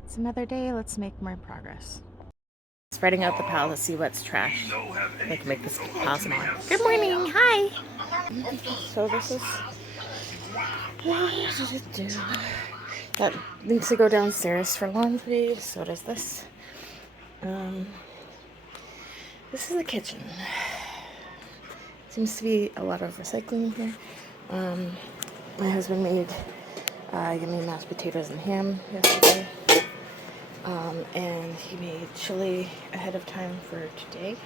It's another day, let's make more progress. Spreading out the pile to see what's trash. I can make this pile smaller. Good morning, hi! So this is... That needs to go downstairs for laundry, so does this. This is the kitchen. Seems to be a lot of recycling here. My husband made yummy mashed potatoes and ham yesterday. And he made chili ahead of time for today.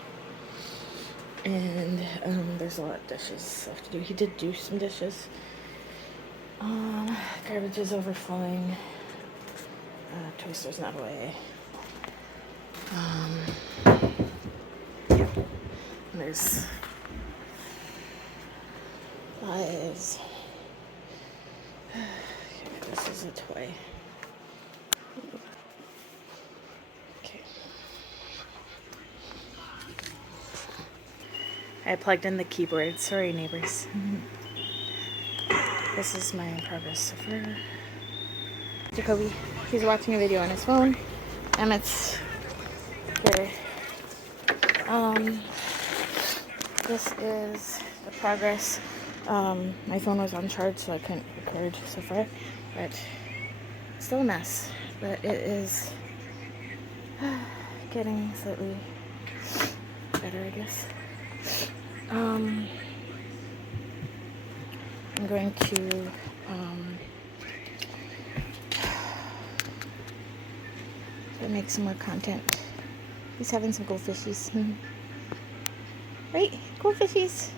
And there's a lot of dishes left to do. He did do some dishes. Garbage is overflowing. Toaster's not away. Yeah. And there's flies. This is a toy. Okay. I plugged in the keyboard. Sorry, neighbors. This is my progress so far. Jacoby, he's watching a video on his phone, and it's here. This is the progress. My phone was on charge, so I couldn't record so far, but still a mess. But it is getting slightly better, I guess. I'm going to make some more content. He's having some goldfishies. Right? Goldfishies.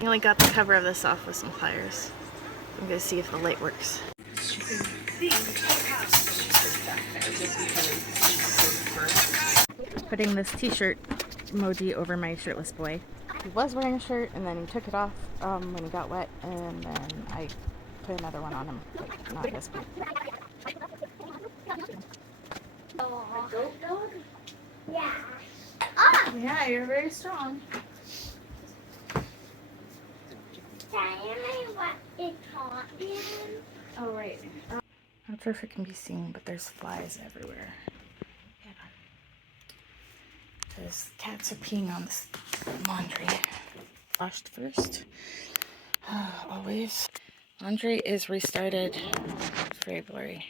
I only got the cover of this off with some pliers. I'm gonna see if the light works. Putting this t-shirt emoji over my shirtless boy. He was wearing a shirt and then he took it off when he got wet, and then I put another one on him, but not this one. A goat dog? Yeah. Yeah, you're very strong. Tell me what it's called again. Oh, right. Not sure if it can be seen, but there's flies everywhere. Yeah. Because cats are peeing on this laundry. Washed first. Always. Laundry is restarted. It's very blurry.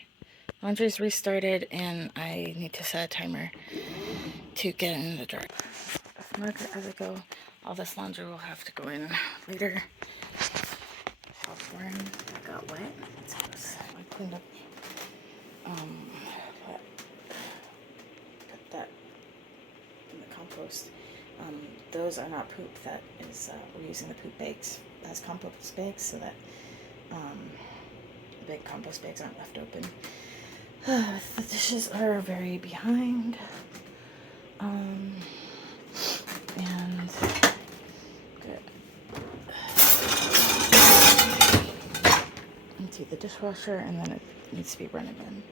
Laundry is restarted, and I need to set a timer to get in the dryer. If marker as I go, all this laundry will have to go in later. Popcorn got wet. Let's see this. I cleaned up. Put that in the compost. Those are not poop. That is, we're using the poop bags as compost bags so that the big compost bags aren't left open. The dishes are very behind. And good. Empty the dishwasher, and then it needs to be run again.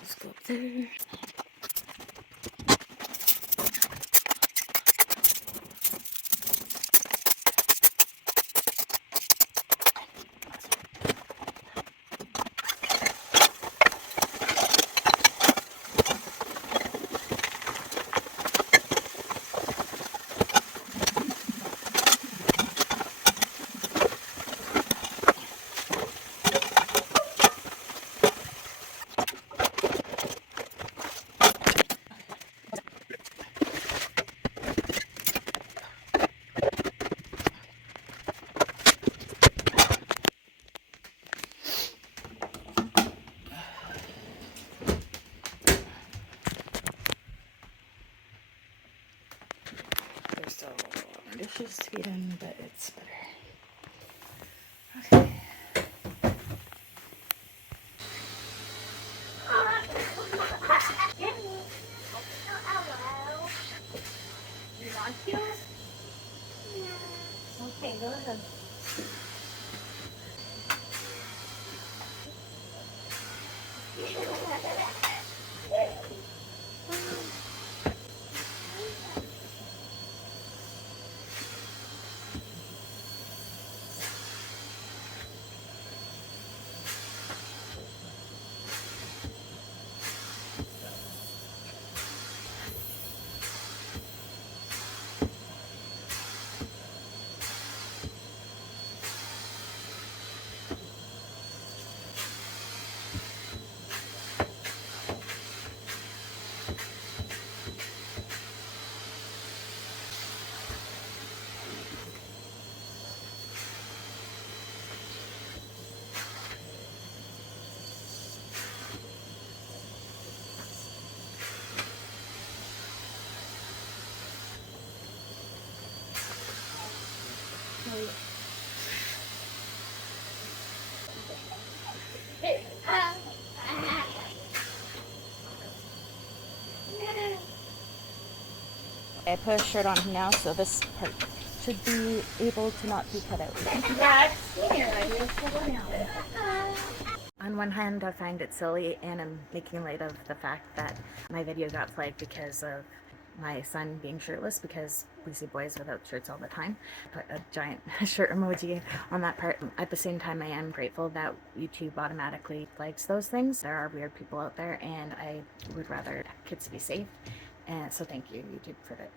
Let's go up there. There's still a lot more dishes to get in, but it's better. Okay. Hello. You want to? Yeah. Okay, go ahead. I put a shirt on him now, so this part should be able to not be cut out. On one hand, I find it silly, and I'm making light of the fact that my video got flagged because of my son being shirtless, because we see boys without shirts all the time. Put a giant shirt emoji on that part. At the same time, I am grateful that YouTube automatically flags those things. There are weird people out there, and I would rather kids be safe. And so thank you, YouTube, for that.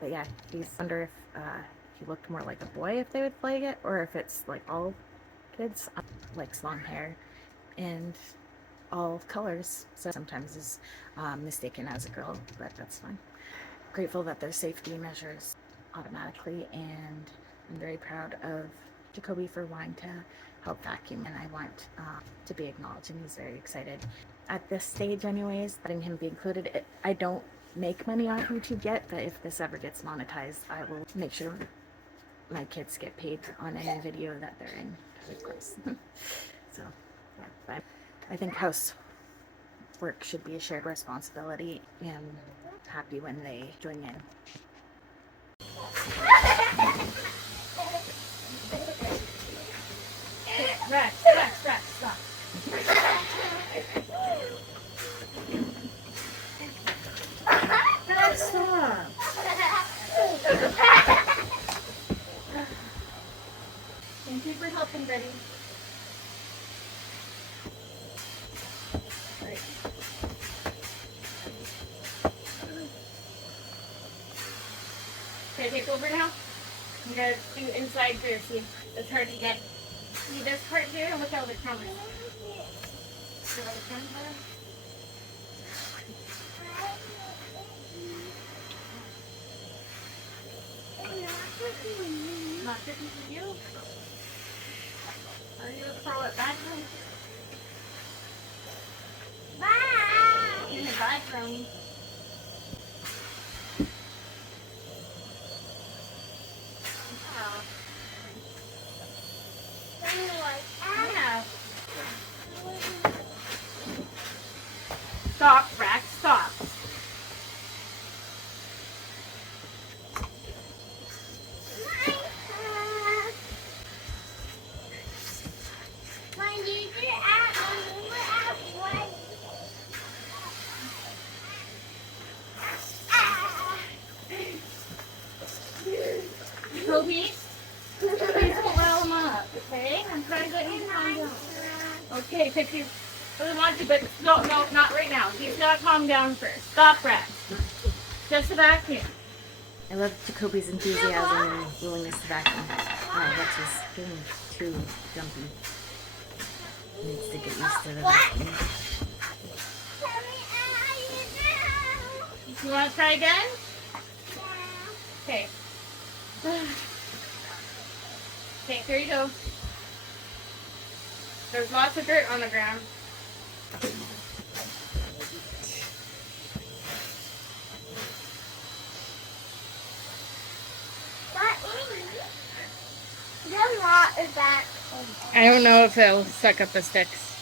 But yeah, I wonder if he looked more like a boy, if they would flag it, or if it's like all kids, like long hair and all colors. So sometimes is mistaken as a girl, but that's fine. Grateful that there's safety measures automatically, and I'm very proud of Jacoby for wanting to help vacuum, and I want to be acknowledged, and he's very excited. At this stage anyways, letting him be included. I don't make money off YouTube yet, but if this ever gets monetized, I will make sure my kids get paid on any video that they're in, of course. So yeah, but I think housework should be a shared responsibility, and I'm happy when they join in. Rex, stop. Stop. Thank you for helping, Betty. Right. Okay, take over now. I'm gonna do inside here. See, it's hard to get. See this part here, and look how the camera is. See how the camera is? Not tricky for you? Are you gonna throw it back? Bye. In the bathroom. Yeah. Stop, Rex, stop. Toby, please blow him up, okay? I'm trying to get you to calm down. Okay, fix you. I want you, but no, not right now. He's gotta calm down first. Stop, Rex. Just a vacuum. I love Jacoby's enthusiasm and willingness to vacuum. Oh, Rex is feeling too jumpy. He needs to get used to the vacuum. You want to try again? Okay. Okay, here you go. There's lots of dirt on the ground. What is that? I don't know if it'll suck up the sticks.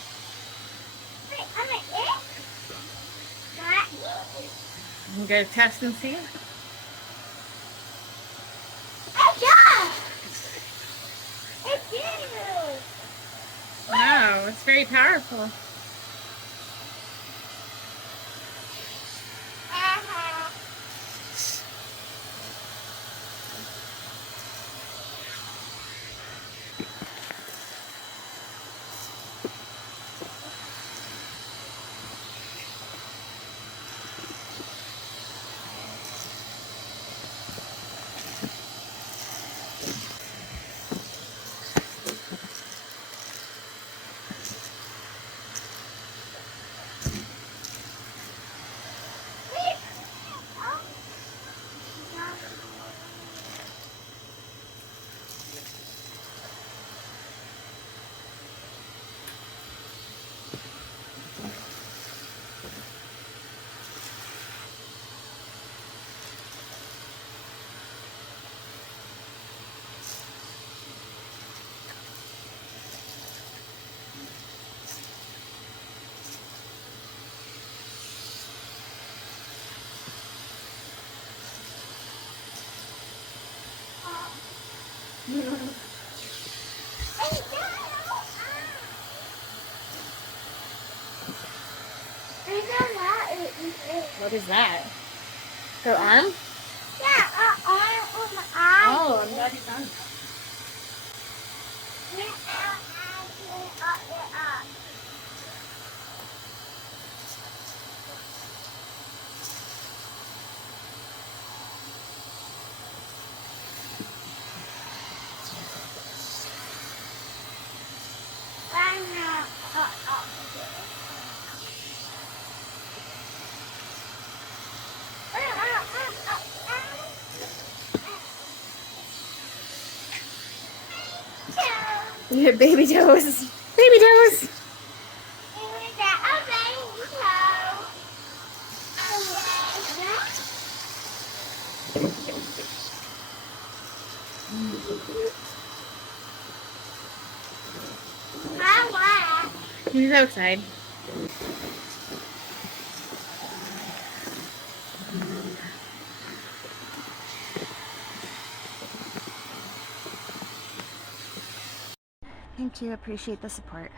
Wait, I'm an it? What? I'm gonna test and see. Hey, John! It's It's very powerful. Uh-huh. What is that? Her arm? Yeah, arm on my eye. Oh, I'm glad you found that. Yeah, baby toes. Baby toes. He's outside. Thank you. Appreciate the support.